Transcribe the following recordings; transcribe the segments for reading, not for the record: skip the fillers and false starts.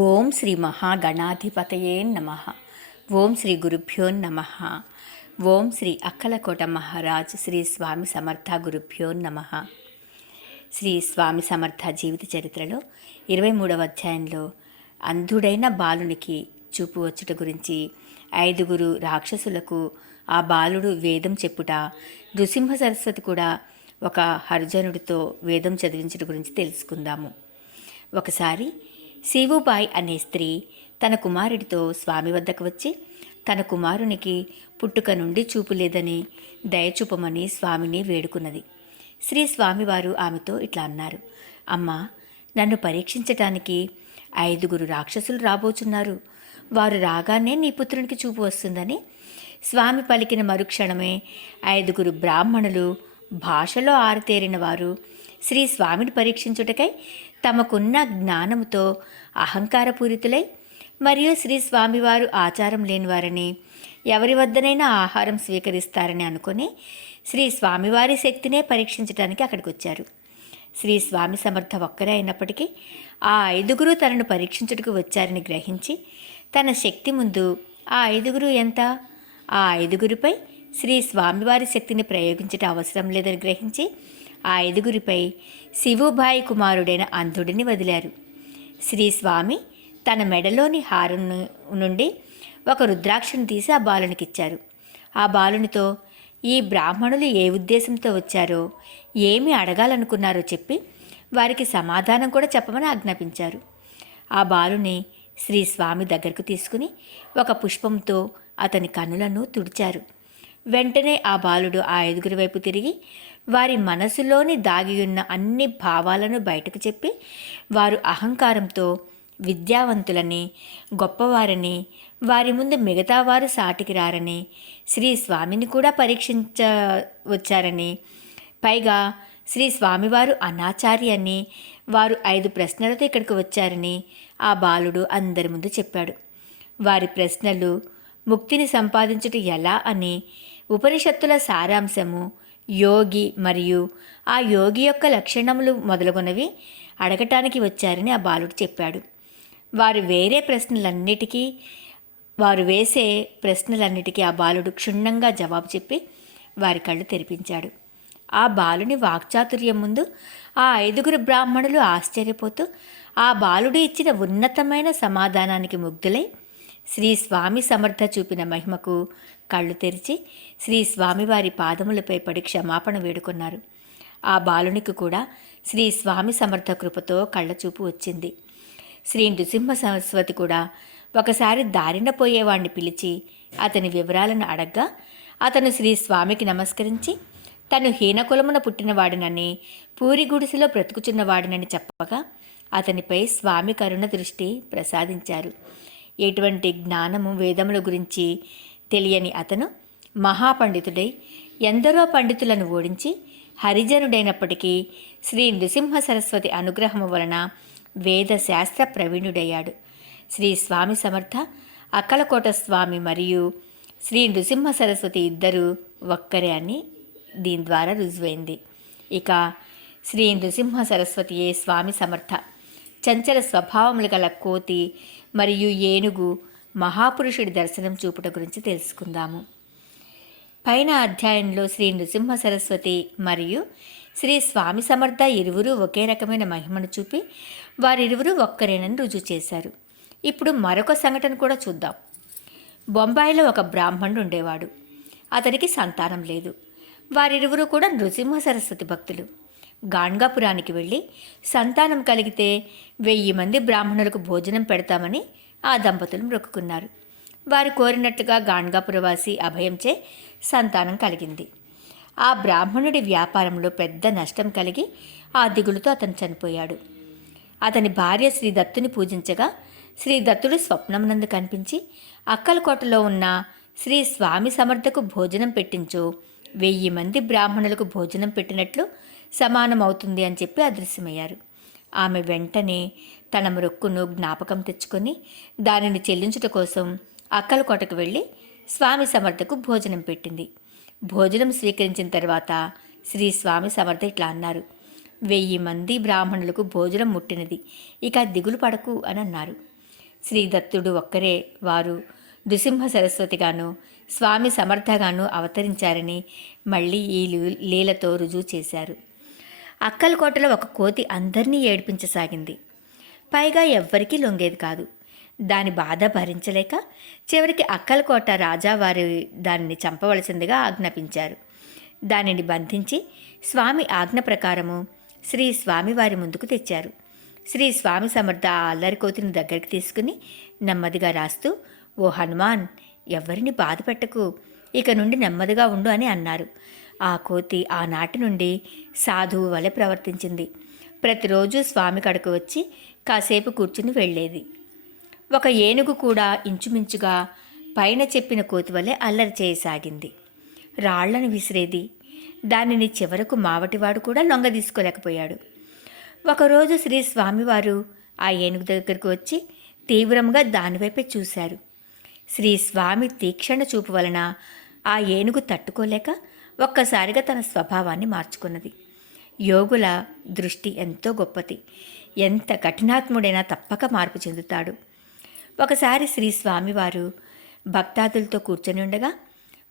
ఓం శ్రీ మహాగణాధిపతయే నమ. ఓం శ్రీ గురుభ్యో నమ. ఓం శ్రీ అక్కలకోట మహారాజ్ శ్రీ స్వామి సమర్థ గురుభ్యో నమ. శ్రీ స్వామి సమర్థ జీవిత చరిత్రలో 23వ అధ్యాయంలో అంధుడైన బాలునికి చూపు వచ్చుట గురించి, 5 రాక్షసులకు ఆ బాలుడు వేదం చెప్పుట, నృసింహ సరస్వతి కూడా ఒక హరిజనుడితో వేదం చదివించడం గురించి తెలుసుకుందాము. ఒకసారి శివుబాయి అనే స్త్రీ తన కుమారుడితో స్వామి వద్దకు వచ్చి తన కుమారునికి పుట్టుక నుండి చూపు లేదని దయచూపమని స్వామిని వేడుకున్నది. శ్రీ స్వామివారు ఆమెతో ఇట్లా అన్నారు: అమ్మా, నన్ను పరీక్షించటానికి 5 రాక్షసులు రాబోచున్నారు. వారు రాగానే నీ పుత్రునికి చూపు వస్తుందని స్వామి పలికిన మరుక్షణమే 5 బ్రాహ్మణులు, భాషలో ఆరితేరిన వారు, శ్రీ స్వామిని పరీక్షించుటకై తమకున్న జ్ఞానముతో అహంకారపూరితులై మరియు శ్రీ స్వామివారు ఆచారం లేనివారని, ఎవరి వద్దనైనా ఆహారం స్వీకరిస్తారని అనుకుని శ్రీ స్వామివారి శక్తినే పరీక్షించడానికి అక్కడికి వచ్చారు. శ్రీ స్వామి సమర్థ ఒక్కరే అయినప్పటికీ ఆ 5 తనను పరీక్షించుటకు వచ్చారని గ్రహించి తన శక్తి ముందు ఆ 5 ఎంత? ఆ 5పై శ్రీ స్వామివారి శక్తిని ప్రయోగించటం అవసరం లేదని గ్రహించి ఆ 5పై శివుబాయి కుమారుడైన అంధుడిని వదిలారు. శ్రీ స్వామి తన మెడలోని హారం నుండి ఒక రుద్రాక్షను తీసి ఆ బాలునికిచ్చారు. ఆ బాలునితో ఈ బ్రాహ్మణులు ఏ ఉద్దేశంతో వచ్చారో, ఏమి అడగాలనుకున్నారో చెప్పి వారికి సమాధానం కూడా చెప్పమని ఆజ్ఞాపించారు. ఆ బాలుని శ్రీ స్వామి దగ్గరకు తీసుకుని ఒక పుష్పంతో అతని కన్నులను తుడిచారు. వెంటనే ఆ బాలుడు ఆ 5 వైపు తిరిగి వారి మనసులోని దాగియున్న అన్ని భావాలను బయటకు చెప్పి, వారు అహంకారంతో విద్యావంతులని, గొప్పవారని, వారి ముందు మిగతా వారు సాటికి రారని, శ్రీ స్వామిని కూడా పరీక్షించవచ్చారని, పైగా శ్రీ స్వామివారు అనాచారి అని, వారు 5 ప్రశ్నలతో ఇక్కడికి వచ్చారని ఆ బాలుడు అందరి ముందు చెప్పాడు. వారి ప్రశ్నలు ముక్తిని సంపాదించుట ఎలా అని, ఉపనిషత్తుల సారాంశము, యోగి మరియు ఆ యోగి యొక్క లక్షణములు మొదలగునవి అడగటానికి వచ్చారని ఆ బాలుడు చెప్పాడు. వారు వేసే ప్రశ్నలన్నిటికీ ఆ బాలుడు క్షుణ్ణంగా జవాబు చెప్పి వారి కళ్ళు తెరిపించాడు. ఆ బాలుని వాక్చాతుర్యం ముందు ఆ 5 బ్రాహ్మణులు ఆశ్చర్యపోతూ ఆ బాలుడు ఇచ్చిన ఉన్నతమైన సమాధానానికి ముగ్ధులై శ్రీ స్వామి సమర్థ చూపిన మహిమకు కళ్ళు తెరిచి శ్రీ స్వామివారి పాదములపై పడి క్షమాపణ వేడుకున్నారు. ఆ బాలునికి కూడా శ్రీ స్వామి సమర్థ కృపతో కళ్ళచూపు వచ్చింది. శ్రీ నృసింహ సరస్వతి కూడా ఒకసారి దారిన పోయేవాణ్ణి పిలిచి అతని వివరాలను అడగ్గా అతను శ్రీ స్వామికి నమస్కరించి తను హీనకులమున పుట్టినవాడినని, పూరి గుడిసెలో బ్రతుకుచున్నవాడినని చెప్పగా అతనిపై స్వామి కరుణ దృష్టి ప్రసాదించారు. ఎటువంటి జ్ఞానము వేదముల గురించి తెలియని అతను మహాపండితుడై ఎందరో పండితులను ఓడించి హరిజనుడైనప్పటికీ శ్రీ నృసింహ సరస్వతి అనుగ్రహము వలన వేద శాస్త్ర ప్రవీణుడయ్యాడు. శ్రీ స్వామి సమర్థ, అక్కలకోట స్వామి మరియు శ్రీ నృసింహ సరస్వతి ఇద్దరు ఒక్కరే అని దీని ద్వారా రుజువైంది. ఇక శ్రీ నృసింహ సరస్వతియే స్వామి సమర్థ. చంచల స్వభావములు గల కోతి మరియు ఏనుగు మహాపురుషుడి దర్శనం చూపుట గురించి తెలుసుకుందాము. పైన అధ్యాయంలో శ్రీ నృసింహ సరస్వతి మరియు శ్రీ స్వామి సమర్థ ఇరువురు ఒకే రకమైన మహిమను చూపి వారిరువురు ఒక్కరేనని రుజువు చేశారు. ఇప్పుడు మరొక సంఘటన కూడా చూద్దాం. బొంబాయిలో ఒక బ్రాహ్మణుడు ఉండేవాడు. అతనికి సంతానం లేదు. వారిరువురు కూడా నృసింహ సరస్వతి భక్తులు. గాణ్గాపురానికి వెళ్ళి సంతానం కలిగితే 1000 మంది బ్రాహ్మణులకు భోజనం పెడతామని ఆ దంపతులు మొక్కుకున్నారు. వారు కోరినట్లుగా గాణ్గాపురవాసి అభయంచే సంతానం కలిగింది. ఆ బ్రాహ్మణుడి వ్యాపారంలో పెద్ద నష్టం కలిగి ఆ దిగులుతో అతను చనిపోయాడు. అతని భార్య శ్రీ దత్తుని పూజించగా శ్రీ దత్తుడు స్వప్నమునందు కనిపించి అక్కలకోటలో ఉన్న శ్రీ స్వామి సమర్థకు భోజనం పెట్టించు, 1000 మంది బ్రాహ్మణులకు భోజనం పెట్టినట్లు సమానమవుతుంది అని చెప్పి అదృశ్యమయ్యారు. ఆమె వెంటనే తన మొక్కును జ్ఞాపకం తెచ్చుకొని దానిని చెల్లించుట కోసం అక్కలకోటకు వెళ్ళి స్వామి సమర్థకు భోజనం పెట్టింది. భోజనం స్వీకరించిన తర్వాత శ్రీ స్వామి సమర్థ ఇట్లా అన్నారు: 1000 మంది బ్రాహ్మణులకు భోజనం ముట్టినది, ఇక దిగులు పడకు అని అన్నారు. శ్రీ దత్తుడు ఒక్కరే వారు నృసింహ సరస్వతిగాను స్వామి సమర్థగాను అవతరించారని మళ్ళీ ఈ లీలతో రుజువు చేశారు. అక్కలకోటలో ఒక కోతి అందరినీ ఏడిపించసాగింది. పైగా ఎవ్వరికీ లొంగేది కాదు. దాని బాధ భరించలేక చివరికి అక్కలకోట రాజావారి దానిని చంపవలసిందిగా ఆజ్ఞాపించారు. దానిని బంధించి స్వామి ఆజ్ఞ ప్రకారము శ్రీ స్వామివారి ముందుకు తెచ్చారు. శ్రీ స్వామి సమర్థ ఆ అల్లరి కోతిని దగ్గరికి తీసుకుని నెమ్మదిగా రాస్తూ, ఓ హనుమాన్, ఎవరిని బాధ పెట్టకు, ఇక నుండి నెమ్మదిగా ఉండు అని అన్నారు. ఆ కోతి ఆనాటి నుండి సాధువు వలె ప్రవర్తించింది. ప్రతిరోజు స్వామి కడకు వచ్చి కాసేపు కూర్చుని వెళ్ళేది. ఒక ఏనుగు కూడా ఇంచుమించుగా పైన చెప్పిన కోతి వలె అల్లరి చేయసాగింది. రాళ్లను విసిరేది. దానిని చివరకు మావటివాడు కూడా లొంగ తీసుకోలేకపోయాడు. ఒకరోజు శ్రీ స్వామివారు ఆ ఏనుగు దగ్గరకు వచ్చి తీవ్రంగా దానివైపే చూశారు. శ్రీ స్వామి తీక్షణ చూపు వలన ఆ ఏనుగు తట్టుకోలేక ఒక్కసారిగా తన స్వభావాన్ని మార్చుకున్నది. యోగుల దృష్టి ఎంతో గొప్పది. ఎంత కఠినాత్ముడైనా తప్పక మార్పు చెందుతాడు. ఒకసారి శ్రీ స్వామివారు భక్తాదులతో కూర్చొని ఉండగా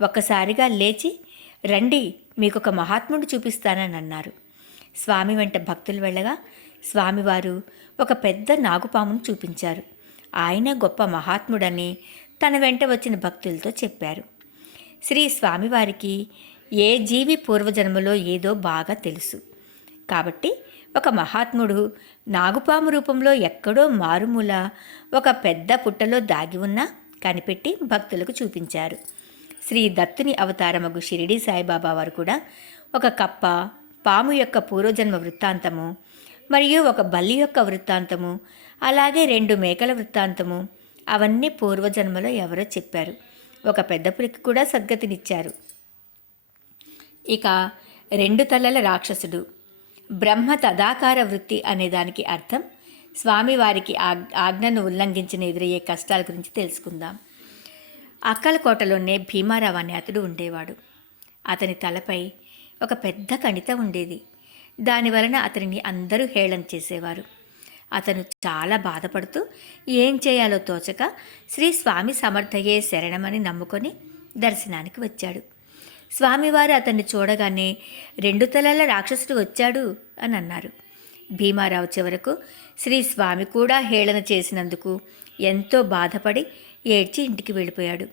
ఒక్కసారిగా లేచి, రండి, మీకొక మహాత్ముడు చూపిస్తానని అన్నారు. స్వామి వెంట భక్తులు వెళ్ళగా స్వామివారు ఒక పెద్ద నాగుపామును చూపించారు. ఆయన గొప్ప మహాత్ముడని తన వెంట వచ్చిన భక్తులతో చెప్పారు. శ్రీ స్వామివారికి ఏ జీవి పూర్వజన్మలో ఏదో బాగా తెలుసు. కాబట్టి ఒక మహాత్ముడు నాగుపాము రూపంలో ఎక్కడో మారుమూల ఒక పెద్ద పుట్టలో దాగి ఉన్నా కనిపెట్టి భక్తులకు చూపించారు. శ్రీ దత్తుని అవతారమగు షిరిడి సాయిబాబా వారు కూడా ఒక కప్ప, పాము యొక్క పూర్వజన్మ వృత్తాంతము మరియు ఒక బల్లి యొక్క వృత్తాంతము, అలాగే 2 మేకల వృత్తాంతము, అవన్నీ పూర్వజన్మలో ఎవరో చెప్పారు. ఒక పెద్ద పులికి కూడా సద్గతినిచ్చారు. ఇక 2 తలల రాక్షసుడు, బ్రహ్మ తదాకార వృత్తి అనేదానికి అర్థం స్వామివారికి ఆజ్ఞను ఉల్లంఘించిన ఎదురయ్యే కష్టాల గురించి తెలుసుకుందాం. అక్కలకోటలోనే భీమారావు అనే అతడు ఉండేవాడు. అతని తలపై ఒక పెద్ద కణిత ఉండేది. దానివలన అతనిని అందరూ హేళన చేసేవారు. అతను చాలా బాధపడుతూ ఏం చేయాలో తోచక శ్రీ స్వామి సమర్థయే శరణమని నమ్ముకొని దర్శనానికి వచ్చాడు. స్వామివారు అతన్ని చూడగానే 2 తలల రాక్షసుడు వచ్చాడు అని అన్నారు. భీమారావు చివరకు శ్రీ స్వామి కూడా హేళన చేసినందుకు ఎంతో బాధపడి ఏడ్చి ఇంటికి వెళ్ళిపోయాడు.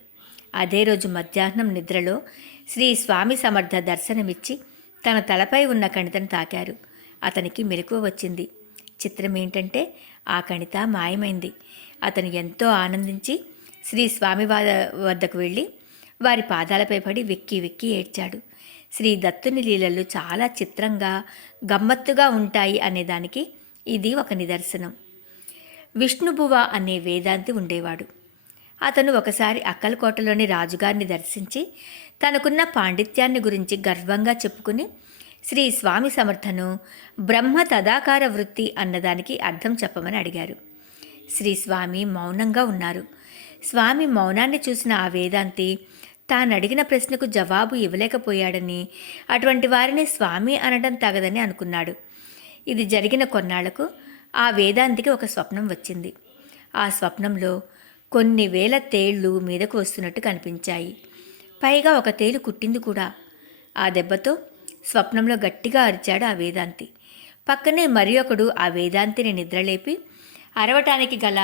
అదే రోజు మధ్యాహ్నం నిద్రలో శ్రీ స్వామి సమర్థ దర్శనమిచ్చి తన తలపై ఉన్న కణితను తాకారు. అతనికి మెలకువ వచ్చింది. చిత్రం ఏంటంటే ఆ కణిత మాయమైంది. అతను ఎంతో ఆనందించి శ్రీ స్వామి వద్దకు వెళ్ళి వారి పాదాలపై పడి వెక్కి వెక్కి ఏడ్చాడు. శ్రీ దత్తుని లీలలు చాలా చిత్రంగా గమ్మత్తుగా ఉంటాయి అనేదానికి ఇది ఒక నిదర్శనం. విష్ణుబువ అనే వేదాంతి ఉండేవాడు. అతను ఒకసారి అక్కలకోటలోని రాజుగారిని దర్శించి తనకున్న పాండిత్యాన్ని గురించి గర్వంగా చెప్పుకుని శ్రీ స్వామి సమర్థను బ్రహ్మ తదాకార వృత్తి అన్నదానికి అర్థం చెప్పమని అడిగారు. శ్రీ స్వామి మౌనంగా ఉన్నారు. స్వామి మౌనాన్ని చూసిన ఆ వేదాంతి తాను అడిగిన ప్రశ్నకు జవాబు ఇవ్వలేకపోయాడని, అటువంటి వారిని స్వామి అనడం తగదని అనుకున్నాడు. ఇది జరిగిన కొన్నాళ్లకు ఆ వేదాంతికి ఒక స్వప్నం వచ్చింది. ఆ స్వప్నంలో కొన్ని వేల తేళ్లు మీదకు వస్తున్నట్టు కనిపించాయి. పైగా ఒక తేలు కుట్టింది కూడా. ఆ దెబ్బతో స్వప్నంలో గట్టిగా అరిచాడు ఆ వేదాంతి. పక్కనే మరి ఒకడు ఆ వేదాంతిని నిద్రలేపి అరవటానికి గల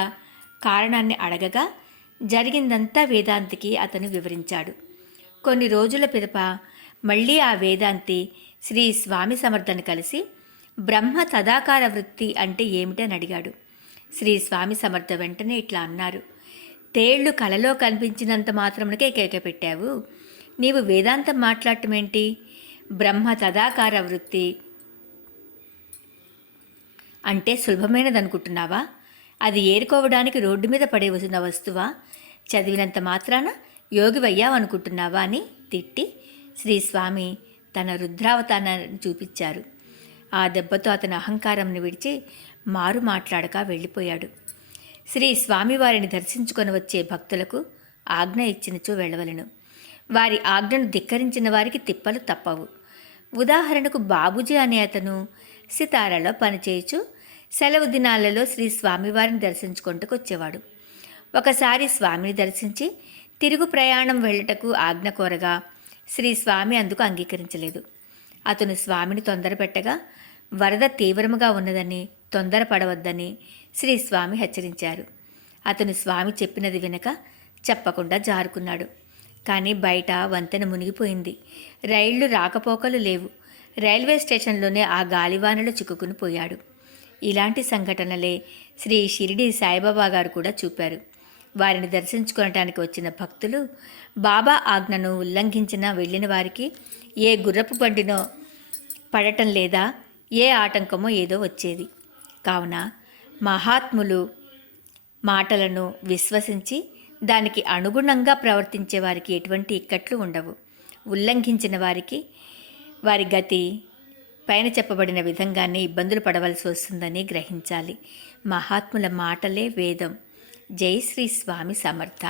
కారణాన్ని అడగగా జరిగిందంతా వేదాంతికి అతను వివరించాడు. కొన్ని రోజుల పిదప మళ్ళీ ఆ వేదాంతి శ్రీ స్వామి సమర్థను కలిసి బ్రహ్మ తదాకార వృత్తి అంటే ఏమిటని అడిగాడు. శ్రీ స్వామి సమర్థ వెంటనే ఇట్లా అన్నారు, తేళ్లు కలలో కనిపించినంత మాత్రమునకే కేక పెట్టావు. నీవు వేదాంతం మాట్లాడటమేంటి? బ్రహ్మ తదాకార వృత్తి అంటే సులభమైనదనుకుంటున్నావా? అది ఏరుకోవడానికి రోడ్డు మీద పడే వస్తువా? చదివినంత మాత్రాన యోగివయ్యావనుకుంటున్నావా అని తిట్టి శ్రీ స్వామి తన రుద్రావతారాన్ని చూపించారు. ఆ దెబ్బతో అతని అహంకారంను విడిచి మారు మాట్లాడక వెళ్ళిపోయాడు. శ్రీ స్వామివారిని దర్శించుకొని వచ్చే భక్తులకు ఆజ్ఞ ఇచ్చినచో వెళ్ళవలను. వారి ఆజ్ఞను ధిక్కరించిన వారికి తిప్పలు తప్పవు. ఉదాహరణకు బాబూజీ అనే అతను సితారాలో పనిచేయచ్చు సెలవు దినాలలో శ్రీ స్వామివారిని దర్శించుకుంటూ వచ్చేవాడు. ఒకసారి స్వామిని దర్శించి తిరుగు ప్రయాణం వెళ్ళటకు ఆజ్ఞ కోరగా శ్రీ స్వామి అందుకు అంగీకరించలేదు. అతను స్వామిని తొందరపెట్టగా వరద తీవ్రముగా ఉన్నదని తొందరపడవద్దని శ్రీ స్వామి హెచ్చరించారు. అతను స్వామి చెప్పినది వినక చెప్పకుండా జారుకున్నాడు. కానీ బయట వంతెన మునిగిపోయింది. రైళ్లు రాకపోకలు లేవు. రైల్వే స్టేషన్లోనే ఆ గాలివానలో చిక్కుకుని పోయాడు. ఇలాంటి సంఘటనలే శ్రీ షిరిడి సాయిబాబా గారు కూడా చూపారు. వారిని దర్శించుకోవటానికి వచ్చిన భక్తులు బాబా ఆజ్ఞను ఉల్లంఘించిన వెళ్ళిన వారికి ఏ గుర్రపు బండినో పడటం లేదా ఏ ఆటంకమో ఏదో వచ్చేది. కావున మహాత్ములు మాటలను విశ్వసించి దానికి అనుగుణంగా ప్రవర్తించే వారికి ఎటువంటి ఇక్కట్లు ఉండవు. ఉల్లంఘించిన వారికి వారి గతి పైన చెప్పబడిన విధంగానే ఇబ్బందులు పడవలసి వస్తుందని గ్రహించాలి. మహాత్ముల మాటలే వేదం. జై శ్రీ స్వామి సమర్థ.